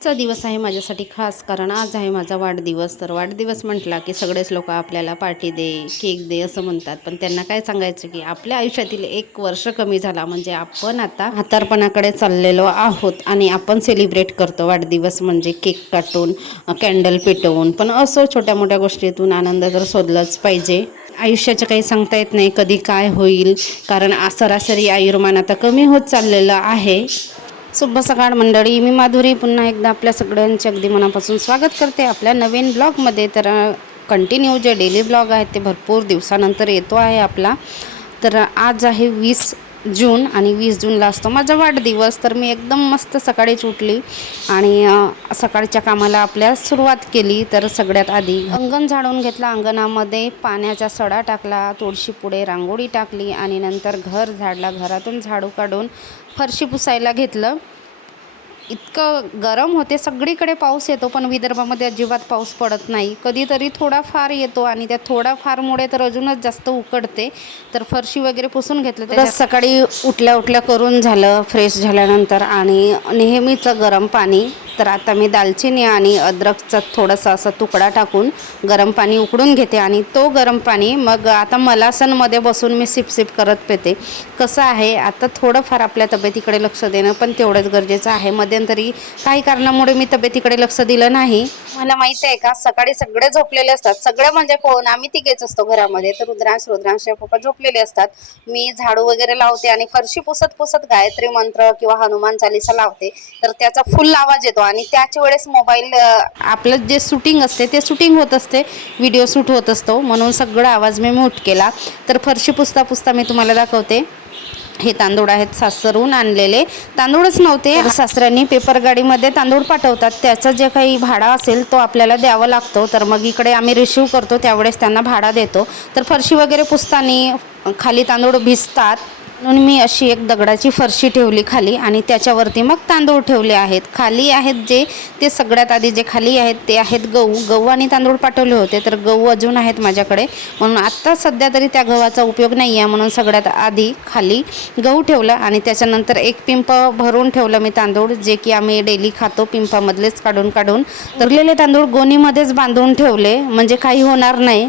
आजचा दिवस आहे माझ्यासाठी खास कारण आज आहे माझा वाढदिवस. तर वाढदिवस म्हटला की सगळेच लोक आपल्याला पार्टी दे केक दे असं म्हणतात. पण त्यांना काय सांगायचं की आपल्या आयुष्यातील एक वर्ष कमी झाला म्हणजे आपण आता हातारपणाकडे चाललेलो आहोत आणि आपण सेलिब्रेट करतो वाढदिवस म्हणजे केक काटून कॅन्डल पेटवून. पण असं छोट्या मोठ्या गोष्टीतून आनंद तर शोधलाच पाहिजे. आयुष्याचं काही सांगता येत नाही कधी काय होईल कारण सरासरी आयुर्मान आता कमी होत चाललेलं आहे. शुभ सकाळ मंडळी मी माधुरी पुन्हा एकदा आपल्या सगळ्यांचे अगदी मनापासून स्वागत करते. आपल्या नवीन ब्लॉगमध्ये तर कंटिन्यू जे डेली ब्लॉग आहेत ते भरपूर दिवसानंतर येतो आहे आपला. तर आज आहे वीस जून आणि वीस जूनला असतो माझा वाढदिवस तर मी एकदम मस्त सकाळीच उठली आणि सकाळच्या कामाला आपल्या सुरुवात केली. तर सगळ्यात आधी अंगण झाडून घेतलं. अंगणामध्ये पाण्याचा सडा टाकला तुळशी पुढे रांगोळी टाकली आणि नंतर घर झाडला घरातून झाडू काढून फरशी पुसायला घेतलं. इतकं गरम होते सगळीकडे पाऊस येतो पण विदर्भामध्ये अजिबात पाऊस पडत नाही. कधीतरी थोडाफार येतो आणि त्या थोडाफारमुळे तर अजूनच जास्त उकडते. तर फरशी वगैरे पुसून घेतलं त्याच्यात सकाळी उठल्या उठल्या करून झालं फ्रेश झाल्यानंतर आणि नेहमीचं गरम पाणी. तर आता मी दालचिनी आणि अद्रकचा थोडासा असा तुकडा टाकून गरम पाणी उकडून घेते आणि तो गरम पाणी मग आता मलासनमध्ये बसून मी सिपसिप करत पेते. कसं आहे आता थोडंफार आपल्या तब्येतीकडे लक्ष देणं पण तेवढंच गरजेचं आहे. मध्यंतरी काही कारणामुळे मी तब्येतीकडे लक्ष दिलं नाही. मला माहिती आहे का सकाळी सगळे झोपलेले असतात. सगळे म्हणजे कोण? आम्ही तिघेच असतो घरामध्ये. तर रुद्रांश रुद्रांश पप्पा झोपलेले असतात. मी झाडू वगैरे लावते आणि फरशी पुसत पुसत गायत्री मंत्र किंवा हनुमान चालिसा लावते. तर त्याचा फुल आवाज येतो. आणि त्याच वेळेस मोबाईल आपलं जे शूटिंग असते ते शूटिंग होत असते. व्हिडिओ शूट होत असतो. म्हणून सगळा आवाज मी म्यूट केला. तर फरशी पुसता पुसता मी तुम्हाला दाखवते. हे तांदूळ आहेत सासरून आणलेले. तांदूळच नव्हते. सासऱ्यांनी पेपर गाडीमध्ये तांदूळ पाठवतात. त्याचा जे काही भाडा असेल तो आपल्याला द्यावा लागतो. तर मग इकडे आम्ही रिसिव्ह करतो. त्यावेळेस त्यांना भाडा देतो. तर फरशी वगैरे पुसताना खाली तांदूळ भिजतात. म्हणून मी अशी एक दगडाची फरशी ठेवली खाली आणि त्याच्यावरती मग तांदूळ ठेवले आहेत. खाली आहेत जे ते सगळ्यात आधी जे खाली आहेत ते आहेत गहू. गहू आणि तांदूळ पाठवले होते तर गहू अजून आहेत माझ्याकडे. म्हणून आत्ता सध्या तरी त्या गव्हाचा उपयोग नाही आहे म्हणून सगळ्यात आधी खाली गहू ठेवला आणि त्याच्यानंतर एक पिंप भरून ठेवलं मी तांदूळ जे की आम्ही डेली खातो पिंपामधलेच काढून काढून तरलेले तांदूळ गोणीमध्येच बांधून ठेवले म्हणजे काही होणार नाही.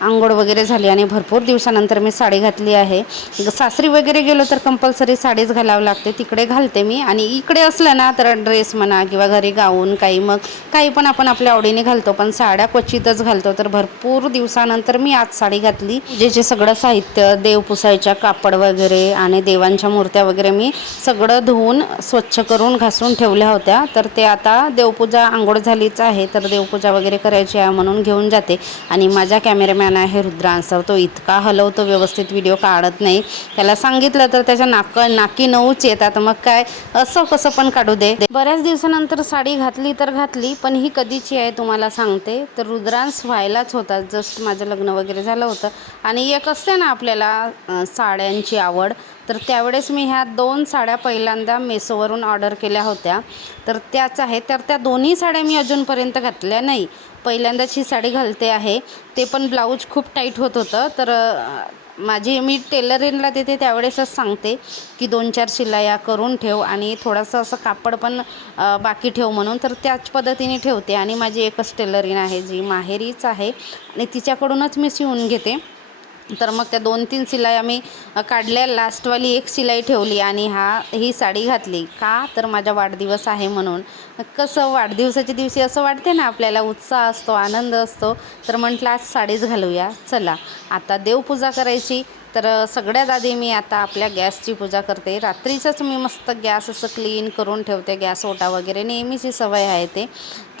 आंघोळ वगैरे झाली आणि भरपूर दिवसानंतर मी साडी घातली आहे. सासरी वगैरे गेलो तर कंपल्सरी साडीच घालावं लागते. तिकडे घालते मी. आणि इकडे असलं ना तर ड्रेस म्हणा किंवा घरी गाऊन काही मग काही पण आपण आपल्या आवडीने घालतो. पण साड्या क्वचितच घालतो. तर भरपूर दिवसानंतर मी आज साडी घातली. जे जे सगळं साहित्य देव पुसायच्या कापड वगैरे आणि देवांच्या मूर्त्या वगैरे मी सगळं धुवून स्वच्छ करून घासून ठेवल्या होत्या. तर ते आता देवपूजा आंघोळ झालीच आहे. तर देवपूजा वगैरे करायची आहे म्हणून घेऊन जाते. आणि माझ्या कॅमेरामॅन आहे रुद्रांसर तो इतका हलवतो व्यवस्थित व्हिडिओ काढत नाही. त्याला सांगितलं तर त्याच्या नाक नाकी नऊच येतात. मग काय? असं कसं पण काढू दे. बऱ्याच दिवसानंतर साडी घातली तर घातली पण ही कधीची आहे तुम्हाला सांगते. तर रुद्रांश व्हायलाच होता. जस्ट माझं लग्न वगैरे झालं होतं. आणि एक असते ना आपल्याला साड्यांची आवड. तर त्यावेळेस मी ह्या दोन साड्या पहिल्यांदा मेसोवरून ऑर्डर केल्या होत्या. तर त्याच आहे तर त्या दोन्ही साड्या मी अजूनपर्यंत घातल्या नाही. पहिल्यांदाच ही साडी घालते आहे. ते पण ब्लाऊज खूप टाईट होत होतं. तर माझी मी टेलरिंगला देते त्यावेळेसच सांगते की दोन चार शिलाया करून ठेव आणि थोडंसं असं कापड पण बाकी ठेव म्हणून. तर त्याच पद्धतीने ठेवते आणि माझी एकच टेलरिंग आहे जी माहेरीच आहे आणि तिच्याकडूनच मी शिवून घेते. तर मग त्या दोन तीन शिलाई आम्ही काढल्या. लास्टवाली एक शिलाई ठेवली आणि हा ही साडी घातली. का तर माझा वाढदिवस आहे म्हणून. कसं वाढदिवसाच्या दिवशी असं वाटते ना आपल्याला उत्साह असतो आनंद असतो. तर म्हटलं आज साडीच घालूया. चला. आता देवपूजा करायची. तर सगळ्यात आधी मी आता आपल्या गॅसची पूजा करते. रात्रीचंच मी मस्त गॅस असं क्लीन करून ठेवते. गॅस ओटा वगैरे नेहमीची सवय आहे ते.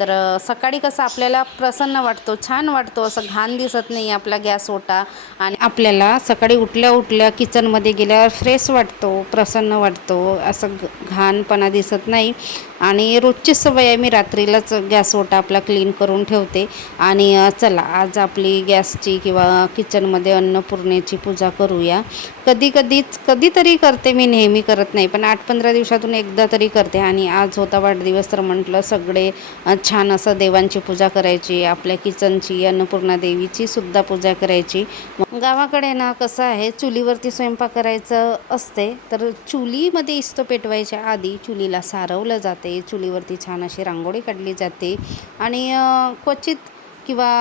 तर सकाळी कसं आपल्याला प्रसन्न वाटतो छान वाटतो असं घाण दिसत नाही आपला गॅस ओटा. आणि आपल्याला सकाळी उठल्या उठल्या किचनमध्ये गेल्यावर फ्रेश वाटतो प्रसन्न वाटतो असं घाणपणा दिसत नाही. आणि रोजची सवय आहे मी रात्रीलाच गॅस ओटा आपला क्लीन करून ठेवते. आणि चला आज आपली गॅसची किंवा किचनमध्ये अन्नपूर्णेची पूजा करूया. कधी कधीच कधीतरी करते मी नेहमी करत नाही. पण आठ पंधरा दिवसातून एकदा तरी करते. आणि आज होता वाढदिवस तर म्हटलं सगळे छान असं देवांची पूजा करायची आपल्या किचनची अन्नपूर्णा देवीची सुद्धा पूजा करायची. मग गावाकडे ना कसं आहे चुलीवरती स्वयंपाक करायचं असते तर चुलीमध्ये इस्तो पेटवायच्या आधी चुलीला सारवलं जाते. चुलीवरती छान अशी रांगोळी काढली जाते. आणि क्वचित किंवा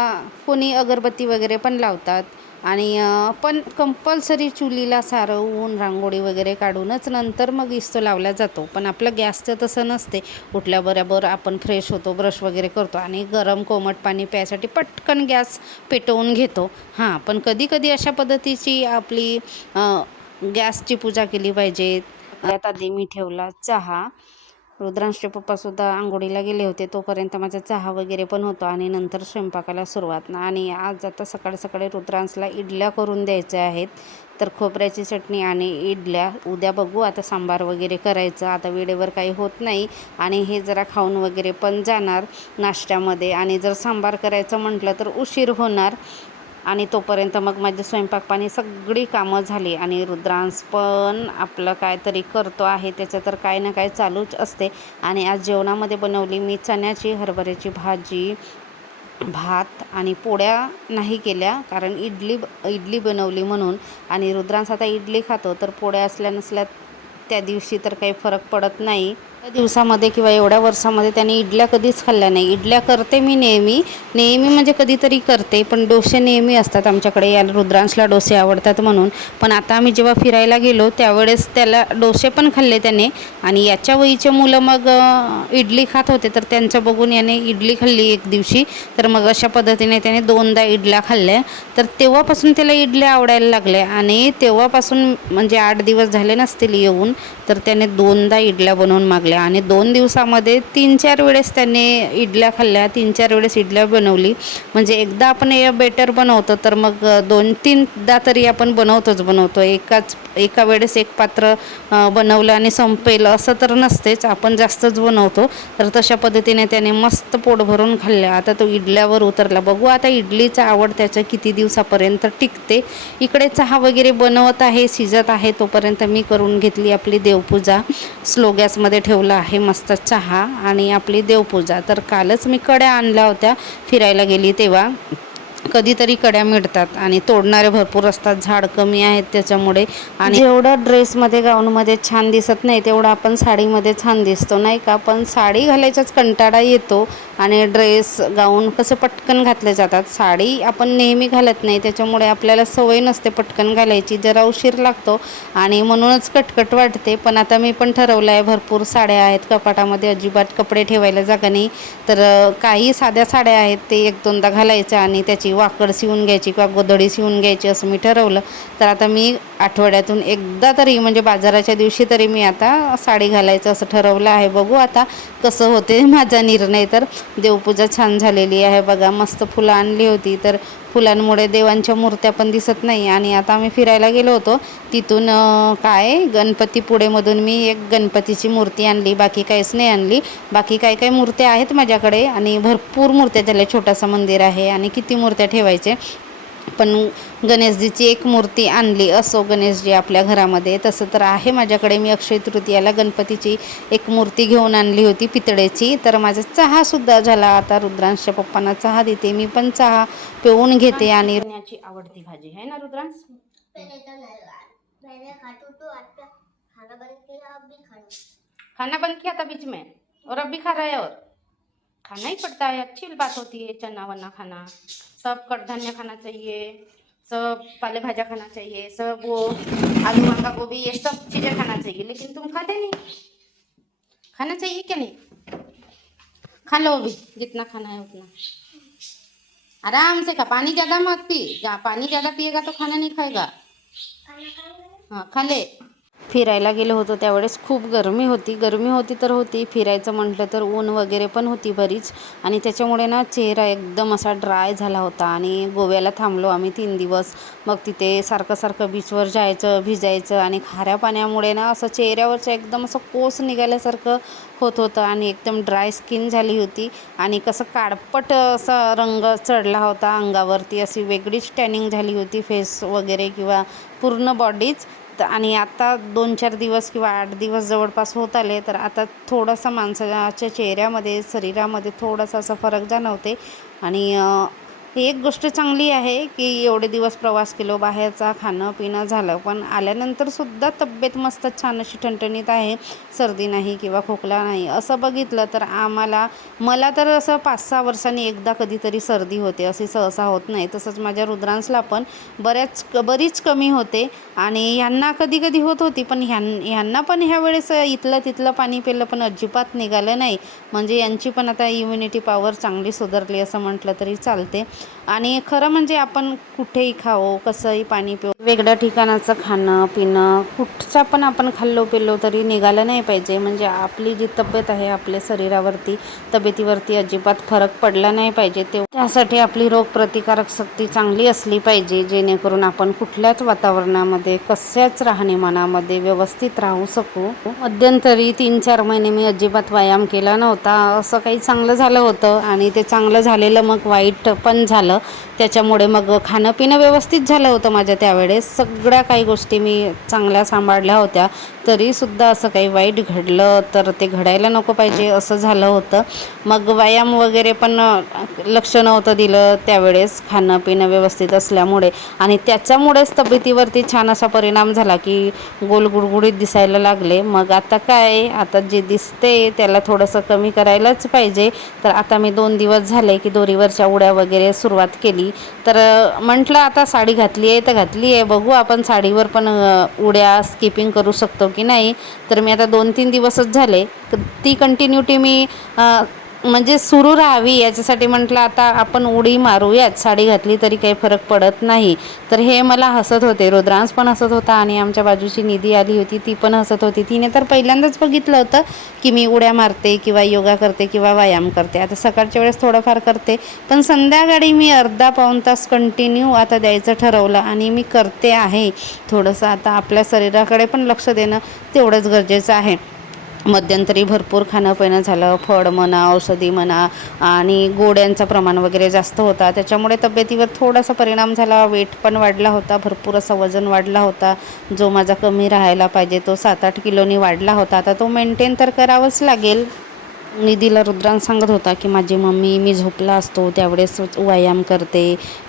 कोणी अगरबत्ती वगैरे पण लावतात. आणि पण कंपल्सरी चुलीला सारं ऊन रांगोळी वगैरे काढूनच नंतर मग इस्तो लावला जातो. पण आपलं गॅसचं तसं नसते. उठल्याबरोबर आपण फ्रेश होतो ब्रश वगैरे करतो आणि गरम कोमट पाणी प्यायसाठी पटकन गॅस पेटवून घेतो. हां पण कधी कधी अशा पद्धतीची आपली गॅसची पूजा केली पाहिजे. त्यात आधी मी ठेवला चहा. रुद्रांशचे पप्पासुद्धा आंघोळीला गेले होते तोपर्यंत माझा चहा वगैरे पण होतो आणि नंतर स्वयंपाकाला सुरुवात. ना आणि आज आता सकाळी सकाळी रुद्रांशला इडल्या करून द्यायच्या आहेत तर खोबऱ्याची चटणी आणि इडल्या. उद्या बघू आता सांबार वगैरे करायचं आता वेळेवर काही होत नाही आणि हे जरा खाऊन वगैरे पण जाणार नाश्त्यामध्ये. आणि जर सांबार करायचं म्हटलं तर उशीर होणार आणि तोपर्यंत मग माझे स्वयंपाकपाणी सगळी कामं झाली आणि रुद्रांश पण आपलं काहीतरी करतो आहे त्याचं तर काय ना काय चालूच असते. आणि आज जेवणामध्ये बनवली मी चण्याची हरभऱ्याची भाजी भात आणि पोळ्या नाही केल्या कारण इडली इडली बनवली म्हणून. आणि रुद्रांश आता इडली खातो तर पोळ्या असल्या नसल्या त्या दिवशी तर काही फरक पडत नाही. दिवसामध्ये किंवा एवढ्या वर्षामध्ये त्याने इडल्या कधीच खाल्ल्या नाही. इडल्या करते मी नेहमी. नेहमी म्हणजे कधीतरी करते पण डोसे नेहमी असतात आमच्याकडे. या रुद्रांशला डोसे आवडतात म्हणून. पण आता आम्ही जेव्हा फिरायला गेलो त्यावेळेस त्याला डोसे पण खाल्ले त्याने. आणि याच्या वयीचे मुलं मग इडली खात होते. तर त्यांचं बघून याने इडली खाल्ली एक दिवशी. तर मग अशा पद्धतीने त्याने दोनदा इडल्या खाल्ल्या. तर तेव्हापासून त्याला इडल्या आवडायला लागल्या. आणि तेव्हापासून म्हणजे आठ दिवस झाले नसतील येऊन तर त्याने दोनदा इडल्या बनवून मागल्या. आणि दोन दिवसामध्ये तीन चार वेळेस त्याने इडल्या खाल्ल्या तीन चार वेळेस इडल्या बनवली. म्हणजे एकदा आपण हे बेटर बनवतो तर मग दोन तीनदा तरी आपण बनवतोच बनवतो. एकाच एका वेळेस एक पात्र बनवलं आणि संपेल असं तर नसतेच आपण जास्तच बनवतो. तर तशा पद्धतीने त्याने मस्त पोट भरून खाल्ल्या आता तो इडल्यावर उतरला. बघू आता इडलीचा आवड त्याच्या किती दिवसापर्यंत टिकते. इकडे चहा वगैरे बनवत आहे शिजत आहे तोपर्यंत मी करून घेतली आपली देवपूजा. स्लो गॅसमध्ये ठेवली. आहे मस्त चहा आणि आपली देवपूजा. तर कालच मी कड्या आणल्या होत्या फिरायला गेली तेव्हा. कधीतरी कड्या मिळतात आणि तोडणारे भरपूर असतात. झाड कमी आहेत त्याच्यामुळे आणि जेवढं ड्रेसमध्ये गाऊनमध्ये छान दिसत नाही तेवढं आपण साडीमध्ये छान दिसतो नाही का? पण साडी घालायचाच कंटाळा येतो आणि ड्रेस गाऊन कसे पटकन घातले जातात. साडी आपण नेहमी घालत नाही त्याच्यामुळे आपल्याला सवय नसते पटकन घालायची. जरा उशीर लागतो आणि म्हणूनच कटकट वाटते. पण आता मी पण ठरवलं आहे भरपूर साड्या आहेत. कपाटामध्ये अजिबात कपडे ठेवायला जागा नाही. तर काही साध्या साड्या आहेत ते एक दोनदा घालायच्या आणि त्याची वाकड शिवून घ्यायची किंवा गोधडी शिवून घ्यायची असं मी ठरवलं. तर आता मी आठवड्यातून एकदा तरी म्हणजे बाजाराच्या दिवशी तरी मी आता साडी घालायचं असं ठरवलं आहे. बघू आता कसं होते माझा निर्णय. तर देवपूजा छान झालेली आहे बघा. मस्त फुलं आणली होती. तर फुलांमुळे देवांच्या मूर्त्या पण दिसत नाही. आणि आता आम्ही फिरायला गेलो होतो. तिथून काय? गणपती गणपतीपुळेमधून मी एक गणपतीची मूर्ती आणली. बाकी काहीच नाही आणली. बाकी काही काही मूर्त्या आहेत माझ्याकडे? आणि भरपूर मूर्त्या झाल्या छोटासा मंदिर आहे. आणि किती मूर्त्या ठेवायचे? पण गणेशजीची एक मूर्ती आणली असो गणेशजी आपल्या घरामध्ये. तसं तर आहे माझ्याकडे. मी अक्षय तृतीयाला गणपतीची एक मूर्ती घेऊन आणली होती पितळेची. तर माझा चहासुद्धा झाला. आता रुद्रांशच्या पप्पांना चहा देते. मी पण चहा पिऊन घेते आणि आवडती भाजी. आहे ना रुद्रांश? खाना बंद किया था बीच में? और अब भी खा रहा है और? खाना ही पड़ता है अच्छी बात होती है चना वना खाना। सब कटधान्य खाना चाहिए सब पाले भाजा खाना चाहिए सब वो आलू मक्का गोभी ये सब चीज़ें खाना चाहिए लेकिन तुम खाते नहीं। खाना चाहिए क्या नहीं? खा लो अभी जितना खाना है उतना। आराम से खा पानी ज़्यादा मत पी। जा पानी ज़्यादा पिएगा तो खाना नहीं खाएंगे? हां खा ले। फिरायला गेलो होतो त्यावेळेस खूप गरमी होती. गरमी होती तर होती. फिरायचं म्हटलं तर ऊन वगैरे पण होती बरीच. आणि त्याच्यामुळे ना चेहरा एकदम असा ड्राय झाला होता आणि गोव्याला थांबलो आम्ही तीन दिवस. मग तिथे सारखं सारखं बीचवर जायचं भिजायचं आणि खाऱ्या पाण्यामुळे ना असं चेहऱ्यावरचं एकदम असं कोस निघाल्यासारखं होत होतं आणि एकदम ड्राय स्किन झाली होती. आणि कसं काळपट असा रंग चढला होता अंगावरती. अशी वेगळीच टॅनिंग झाली होती फेस वगैरे किंवा पूर्ण बॉडीच तर आणि आता दोन चार दिवस किंवा आठ दिवस जवळपास होत आले तर आता थोडासा माणसाच्या चेहऱ्यामध्ये शरीरामध्ये थोडासा असा फरक जाणवते. आणि ही एक गोष्ट चांगली आहे की एवढे दिवस प्रवास केलो बाहेरचा खाणं पिणं झालं पण आल्यानंतर सुद्धा तब्येत मस्त छान अशी ठणठणीत आहे सर्दी नाही किंवा खोकला नाही असं बघितलं तर आम्हाला मला तर असं पाच सहा वर्षांनी एकदा कधीतरी सर्दी होते अशी सहसा होत नाही. तसंच माझ्या रुद्रांसला पण बऱ्याच बरीच कमी होते आणि ह्यांना कधी कधी होत होती पण ह्यां ह्यांना पण ह्या वेळेस इथलं तिथलं पाणी पिलं पण अजिबात निघालं नाही. म्हणजे यांची पण आता इम्युनिटी पॉवर चांगली सुधारली असं म्हटलं तरी चालते. आणि खरं म्हणजे आपण कुठेही खावं कसंही पाणी पिऊ वेगळ्या ठिकाणाचं खाणं पिणं कुठचा पण आपण खाल्लो पिल्लो तरी निघालं नाही पाहिजे. म्हणजे आपली जी तब्येत आहे आपल्या शरीरावरती तब्येतीवरती अजिबात फरक पडला नाही पाहिजे. ते त्यासाठी आपली रोगप्रतिकारक शक्ती चांगली असली पाहिजे जेणेकरून आपण कुठल्याच वातावरणामध्ये कशाच राहणीमानामध्ये व्यवस्थित राहू शकू. मध्यंतरी तीन चार महिने मी अजिबात व्यायाम केला नव्हता. असं काही चांगलं झालं होतं आणि ते चांगलं झालेलं मग वाईट पण झालं. त्याच्यामुळे मग खाणं पिणं व्यवस्थित झालं होतं माझ्या त्यावेळेस. सगळ्या काही गोष्टी मी चांगल्या सांभाळल्या होत्या. तरीसुद्धा असं काही वाईट घडलं तर ते घडायला नको पाहिजे असं झालं होतं. मग व्यायाम वगैरे पण लक्ष नव्हतं दिलं त्यावेळेस खाणं पिणं व्यवस्थित असल्यामुळे. आणि त्याच्यामुळेच तब्येतीवरती छान असा परिणाम झाला की गोल गुडगुडीत दिसायला लागले. मग आता काय? आता जे दिसते त्याला थोडंसं कमी करायलाच पाहिजे. तर आता मी दोन दिवस झाले की दोरीवरच्या उड्या वगैरे सुरुवात केली. तर म्हटलं आता साडी घातली आहे तर घातली आहे. बघू आपण साडीवर पण उड्या स्किपिंग करू शकतो की नाही. तर मी आता दोन तीन दिवसच झाले. तर ती कंटिन्युटी मी म्हणजे सुरू राहावी याच्यासाठी म्हटलं आता आपण उडी मारूयात साडी घातली तरी काही फरक पडत नाही. तर हे मला हसत होते. रुद्रांश पण हसत होता आणि आमच्या बाजूची निधी आली होती ती पण हसत होती. तिने तर पहिल्यांदाच बघितलं होतं की मी उड्या मारते किंवा योगा करते किंवा व्यायाम करते. आता सकाळच्या वेळेस थोडंफार करते पण संध्याकाळी मी अर्धा पाऊण तास कंटिन्यू आता द्यायचं ठरवलं आणि मी करते आहे. थोडंसं आता आपल्या शरीराकडे पण लक्ष देणं तेवढंच गरजेचं आहे. मध्यंतरी भरपूर खाणं पिणं झालं. फळ म्हणा औषधी म्हणा आणि गोड्यांचं प्रमाण वगैरे जास्त होता. त्याच्यामुळे तब्येतीवर थोडासा परिणाम झाला. वेट पण वाढला होता. भरपूर असं वजन वाढला होता. जो माझा कमी राहायला पाहिजे तो सात आठ किलोनी वाढला होता. आता तो मेंटेन तर करावंच लागेल. निधीला रुद्रांश सांगत होता की माझी मम्मी मी झोपला असतो त्यावेळेस व्यायाम करते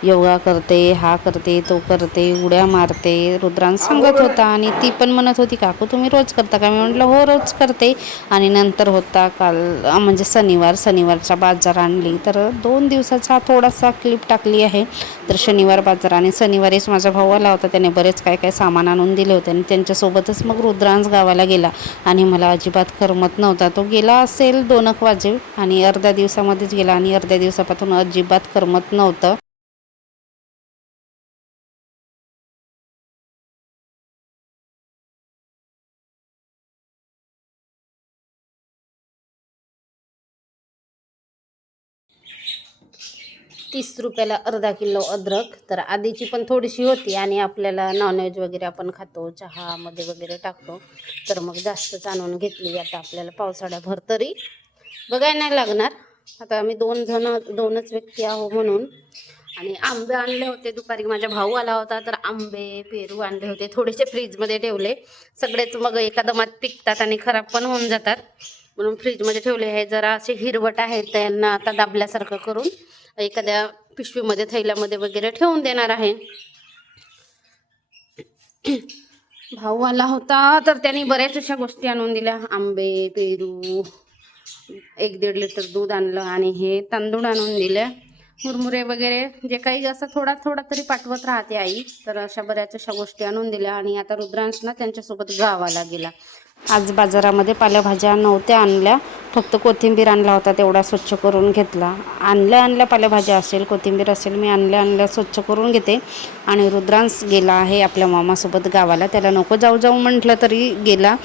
योगा करते हा करते तो करते उड्या मारते. रुद्रांग सांगत होता आणि ती पण म्हणत होती काकू तुम्ही रोज करता का? मी म्हटलं हो रोज करते. आणि नंतर होता काल म्हणजे शनिवार शनिवारचा बाजार आणली. तर दोन दिवसाचा थोडासा क्लिप टाकली आहे. तर शनिवार बाजार आणि शनिवारीच माझा भाऊ आला होता. त्याने बरेच काय काय सामान आणून दिले होते आणि त्यांच्यासोबतच मग रुद्रांश गावाला गेला. आणि मला अजिबात करमत नव्हता. तो गेला असेल दोन वाजीव आणि अर्ध्या दिवसामध्येच गेला आणि अर्ध्या दिवसापासून अजिबात करमत नव्हतं. तीस रुपयाला अर्धा किलो अद्रक तर आधीची पण थोडीशी होती आणि आपल्याला नॉनव्हेज वगैरे आपण खातो चहामध्ये वगैरे टाकतो. तर मग जास्तच आणून घेतली. आता आपल्याला पावसाळ्याभर तरी बघायला नाही लागणार. आता आम्ही दोन जण दोनच व्यक्ती आहो म्हणून. आणि आंबे आणले होते दुपारी. माझा भाऊ आला होता तर आंबे पेरू आणले होते. थोडेसे फ्रीजमध्ये ठेवले. सगळेच मग एका दमात पिकतात आणि खराब पण होऊन जातात. म्हणून फ्रीजमध्ये ठेवले. आहे जरा असे हिरवट आहेत त्यांना आता दाबल्यासारखं करून एखाद्या पिशवीमध्ये थैल्यामध्ये वगैरे ठेवून देणार आहे. भाऊ आला होता तर त्यांनी बऱ्याच अशा गोष्टी आणून दिल्या. आंबे पेरू एक दीड लिटर दूध आणलं आणि हे तांदूळ आणून दिले. मुरमुरे वगैरे जे काही असं थोडा थोडा तरी पाठवत राहते आई. तर अशा बऱ्याच अशा गोष्टी आणून दिल्या आणि आता रुद्रांश ना त्यांच्यासोबत गावाला गेला. आज बाजारामध्ये पालेभाज्या नव्हत्या आणल्या. फक्त कोथिंबीर आणला होता तेवढा स्वच्छ करून घेतला. आणल्या आणल्या पालेभाज्या असेल कोथिंबीर असेल मी आणल्या आणल्या स्वच्छ करून घेते. आणि रुद्रांश गेला आहे आपल्या मामासोबत गावाला. त्याला नको जाऊ जाऊ म्हटलं तरी गेला.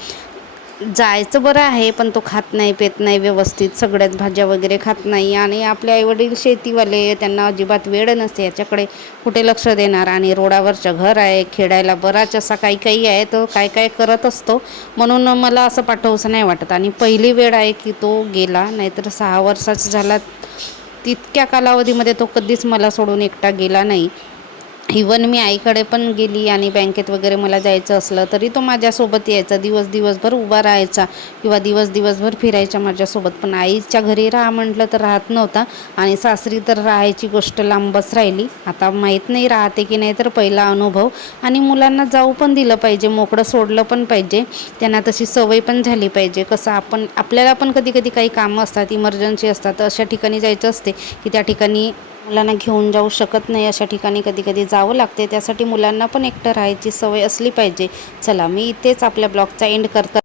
जायचं बरं आहे पण तो खात नाही पेत नाही व्यवस्थित. सगळ्याच भाज्या वगैरे खात नाही. आणि आपले आईवडील शेतीवाले त्यांना अजिबात वेळ नसते याच्याकडे. कुठे लक्ष देणार? आणि रोडावरचं घर आहे खेळायला बराच असा काही काही आहे तो काय काय करत असतो. म्हणून मला असं पाठवूसं नाही वाटत. आणि पहिली वेळ आहे की तो गेला नाहीतर सहा वर्षाचा झाला. तितक्या कालावधीमध्ये तो कधीच मला सोडून एकटा गेला नाही. इवन मी आईकडे पण गेली आणि बँकेत वगैरे मला जायचं असलं तरी तो माझ्यासोबत यायचा. दिवस दिवसभर उभा राहायचा किंवा दिवस दिवसभर फिरायचा माझ्यासोबत. पण आईच्या घरी राहा म्हटलं तर राहत नव्हता आणि सासरी तर राहायची गोष्ट लांबच राहिली. आता माहीत नाही राहते की नाही तर पहिला अनुभव. आणि मुलांना जाऊ पण दिलं पाहिजे मोकळं सोडलं पण पाहिजे. त्यांना तशी सवय पण झाली पाहिजे. कसं आपण आपल्याला पण कधी कधी काही कामं असतात इमर्जन्सी असतात तर अशा ठिकाणी जायचं असते की त्या ठिकाणी मुलांना घेऊन जाऊ शकत नाही अशा ठिकाणी कधी कधी जावं लागते. त्यासाठी मुलांना पण एकटं राहायची सवय असली पाहिजे. चला मी इथेच आपल्या ब्लॉगचा एंड करता